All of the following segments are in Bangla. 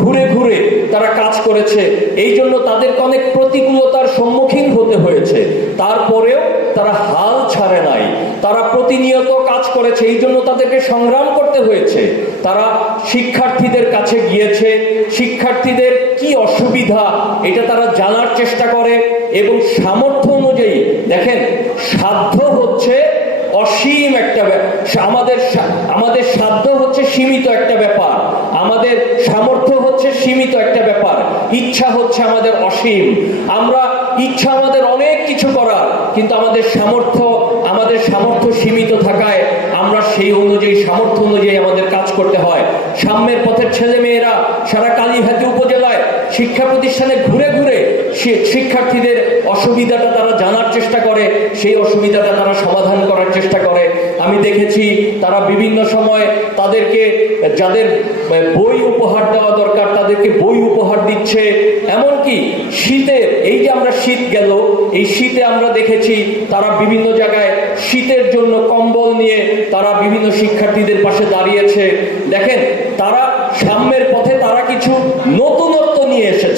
ঘুরে ঘুরে তারা কাজ করেছে। এই জন্য তাদেরকে অনেক প্রতিকূলতার সম্মুখীন হতে হয়েছে। তারপরেও তারা হাল ছাড়ে নাই। তারা প্রতিনিয়ত কাজ করেছে। এই জন্য তাদেরকে সংগ্রাম করতে হয়েছে। তারা শিক্ষার্থীদের কাছে গিয়েছে। শিক্ষার্থীদের কি অসুবিধা, এটা তারা জানার চেষ্টা করে। এবং সামর্থ্য অনুযায়ী, দেখেন, সাধ্য অসীম একটা আমাদের আমাদের সাধ্য হচ্ছে সীমিত একটা ব্যাপার। আমাদের সামর্থ্য হচ্ছে সীমিত একটা ব্যাপার। ইচ্ছা হচ্ছে আমাদের অসীম। আমরা, ইচ্ছা আমাদের অনেক কিছু করার, কিন্তু আমাদের সামর্থ্য আমাদের সামর্থ্য সীমিত থাকায় আমরা সেই অনুযায়ী, সামর্থ্য অনুযায়ী আমাদের কাজ করতে হয়। সাম্যের পথের ছেলে মেয়েরা সারা কালীহাতি উপজেলায় শিক্ষা প্রতিষ্ঠানে ঘুরে ঘুরে শিক্ষার্থীদের অসুবিধাটা তারা জানার চেষ্টা করে, সেই অসুবিধাটা তারা সমাধান করার চেষ্টা করে। আমি দেখেছি তারা বিভিন্ন সময় তাদেরকে, যাদের বই উপহার দেওয়া দরকার, তাদেরকে বই উপহার দিচ্ছে। এমনকি শীতের, এই যে আমরা শীত গেল, এই শীতে আমরা দেখেছি তারা বিভিন্ন জায়গায় শীতের জন্য কম্বল নিয়ে তারা বিভিন্ন শিক্ষার্থীদের পাশে দাঁড়িয়েছে। দেখেন, তারা সাম্যের পথে তারা কিছু নতুনত্ব নিয়ে কারণ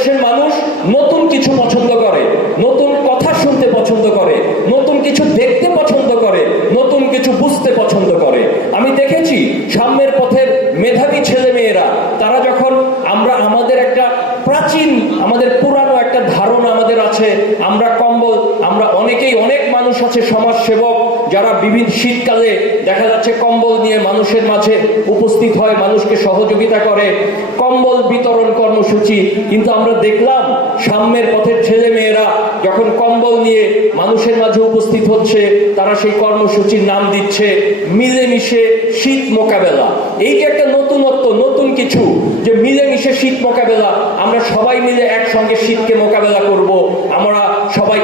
বাংলাদেশের মানুষ নতুন কিছু পছন্দ করে, নতুন কথা শুনতে পছন্দ করে, নতুন কিছু দেখতে পছন্দ করে, নতুন কিছু বুঝতে পছন্দ করে। আমি দেখেছি সামনের পথের মেধাবী ছেলে মেয়েরা তারা যখন আমরা আমাদের একটা প্রাচীন, আমাদের পুরানো একটা ধারণা আমাদের আছে, আমরা কম্বল, আমরা অনেকেই অনেক মানুষ আছে সমাজ সেবক যারা বিভিন্ন শীতকালে দেখা যাচ্ছে কম্বল নিয়ে মানুষের মাঝে উপস্থিত হয়, মানুষকে সহযোগিতা করে। কম্বল বিতরণ কর্মসূচি। কিন্তু আমরা দেখলাম সাম্যের পথের ছেলে মেয়েরা যখন কম্বল নিয়ে মানুষের মাঝে উপস্থিত হচ্ছে, তারা সেই কর্মসূচির নাম দিচ্ছে মিলেমিশে শীত মোকাবেলা। এই যে একটা নতুনত্ব, নতুন কিছু, যে মিলেমিশে শীত মোকাবেলা, আমরা সবাই মিলে একসঙ্গে শীতকে মোকাবেলা করব। আমরা সবাই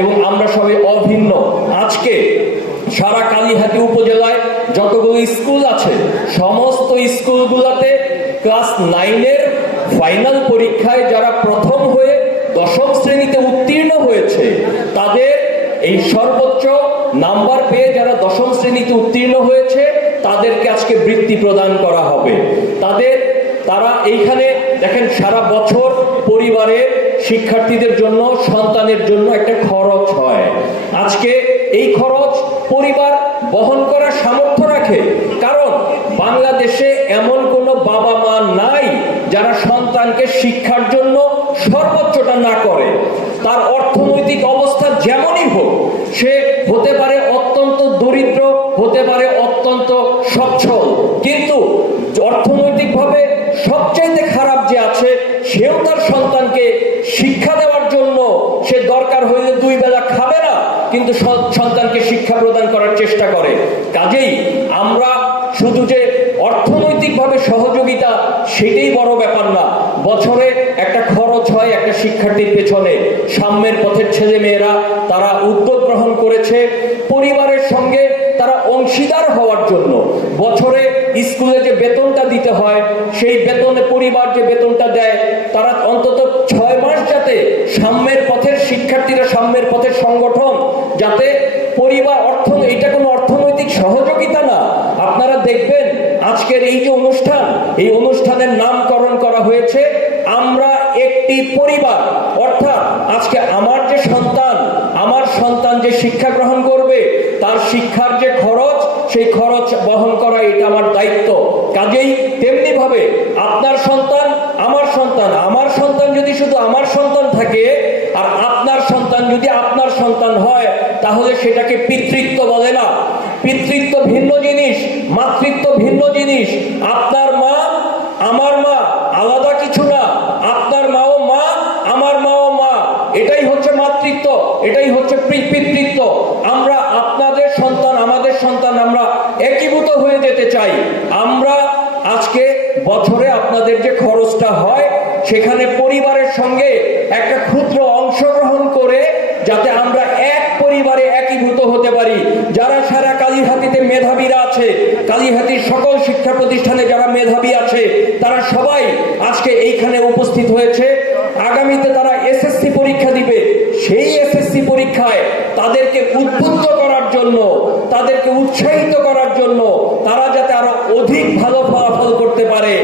এবং আমরা সবাই অভিন্ন। আজকে সারা কালীহাতি উপজেলায় যতগুলো স্কুল আছে, সমস্ত স্কুলগুলোতে ক্লাস নাইনের ফাইনাল পরীক্ষায় যারা প্রথম হয়ে দশম শ্রেণীতে উত্তীর্ণ হয়েছে, তাদের এই সর্বোচ্চ নাম্বার পেয়ে যারা দশম শ্রেণীতে উত্তীর্ণ হয়েছে, তাদেরকে আজকে বৃত্তি প্রদান করা হবে। তাদের, তারা এইখানে দেখেন সারা বছর পরিবারের শিক্ষার্থীদের জন্য, সন্তানের জন্য একটা খরচ হয়। আজকে এই খরচ পরিবার বহন করার সামর্থ্য রাখে। কারণ বাংলাদেশে এমন কোনো বাবা মা নাই যারা সন্তানকে শিক্ষার জন্য সর্বোচ্চটা না করে। তার অর্থনৈতিক অবস্থা যেমনই হোক, সে হতে পারে অত্যন্ত দরিদ্র হতে পারে অত্যন্ত সচ্ছল কিন্তু অর্থনৈতিকভাবে সবচাইতে খারাপ যে আছে সেও তার সন্তানকে শিক্ষা দেওয়ার জন্য সে দরকার হইলে দুই বেলা খাবে না কিন্তু সন্তানকে শিক্ষা প্রদান করার চেষ্টা করে। কাজেই আমরা শুধু যে অর্থনৈতিকভাবে সহযোগিতা, সেটাই বড় ব্যাপার না। বছরে একটা খরচ হয় একটা শিক্ষার্থীর পেছনে। সাম্যের পথের ছেলে মেয়েরা তারা উদ্যোগ গ্রহণ করেছে পরিবারের সঙ্গে তারা অংশীদার হওয়ার জন্য। বছরে স্কুলে যে বেতনটা দিতে হয়, সেই বেতনে পরিবার যে বেতনটা দেয়, তারা অন্তত ছয় মাস যাতে সাম্যের পথের শিক্ষার্থীরা, সাম্যের পথের সংগঠন যাতে পরিবার অর্থ এটা কোনো অর্থনৈতিক সহযোগিতা না। আপনারা দেখবেন আজকের এই যে অনুষ্ঠান, এই অনুষ্ঠানের নামকরণ করা হয়েছে, আমরা একটি পরিবার। অর্থাৎ আজকে আমার যে সন্তান, আমার সন্তান যে শিক্ষা গ্রহণ করবে, তার শিক্ষার যে খরচ, সেই খরচ বহন করা এটা আমার দায়িত্ব। কাজেই তেমনি ভাবে আপনার সন্তান, আমার সন্তান আমার সন্তান যদি শুধু আমার সন্তান থাকে, আর আপনার সন্তান হয়, তাহলে সেটাকে পিতৃত্ব বলে না। পিতৃত্ব ভিন্ন জিনিস, মাতৃত্ব ভিন্ন জিনিস। আপনার মা, আমার মা, আলাদা কিছু না। আপনার মাও মা, আমার মাও মা। এটাই হচ্ছে মাতৃত্ব, এটাই হচ্ছে পিতৃত্ব। আমরা আপনাদের সন্তান, আমাদের সন্তান, আমরা একীভূত হয়ে যেতে চাই। আমরা আজকে বছরে আপনাদের যে খরচটা হয়, সেখানে পরিবারের সঙ্গে একটা ক্ষুদ্র অংশগ্রহণ করে যাতে আমরা এক পরিবারে একীভূত হতে পারি। যারা সারা কালীহাতিতে মেধাবীরা আছে, কালীহাতির সকল শিক্ষা প্রতিষ্ঠানে যারা মেধাবী আছে, তারা সবাই আজকে এইখানে উপস্থিত হয়েছে। আগামীতে তারা এসএসসি পরীক্ষা দিবে। সেই এসএসসি পরীক্ষায় তাদেরকে উদ্বুদ্ধ করার জন্য, তাদেরকে উৎসাহিত করার জন্য তারা যাতে আরও অধিক ভালো ফলাফল করতে পারে।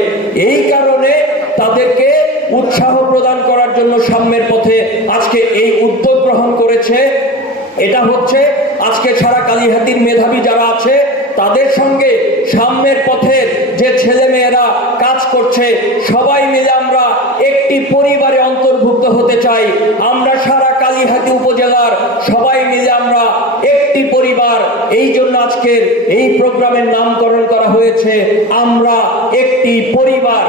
এই কারণে তাদেরকে উৎসাহ প্রদান করার জন্য সাম্যের পথে আজকে এই উদ্যোগ করেছে এটা হচ্ছে আজকে সারা কালীহাতির মেধাবী যারা আছে, তাদের সঙ্গে সাম্যের পথের যে ছেলে মেয়েরা কাজ করছে, সবাই মিলে আমরা একটি পরিবারে অন্তর্ভুক্ত হতে চাই। আমরা সারা কালীহাতি উপজেলার সবাই মিলে আমরা একটি পরিবার, এই জন্য আজকের এই প্রোগ্রামের নামকরণ করা হয়েছে, আমরা একটি পরিবার।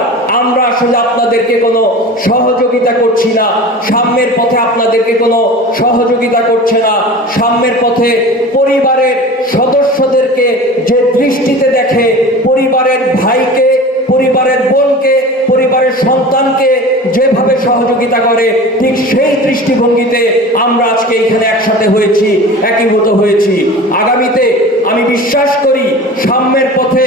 আসলে আপনাদেরকে কোনো সহযোগিতা করছি না। সাম্যের পথে আপনাদেরকে কোনো সহযোগিতা করছে না। সাম্যের পথে পরিবারের সদস্যদেরকে যে দৃষ্টিতে দেখে, পরিবারের ভাইকে, পরিবারের বোনকে, পরিবারের সন্তানকে যেভাবে সহযোগিতা করে, ঠিক সেই দৃষ্টিভঙ্গিতে আমরা আজকে এখানে একসাথে হয়েছি, একীভূত হয়েছি। আগামীতে আমি বিশ্বাস করি, সাম্যের পথে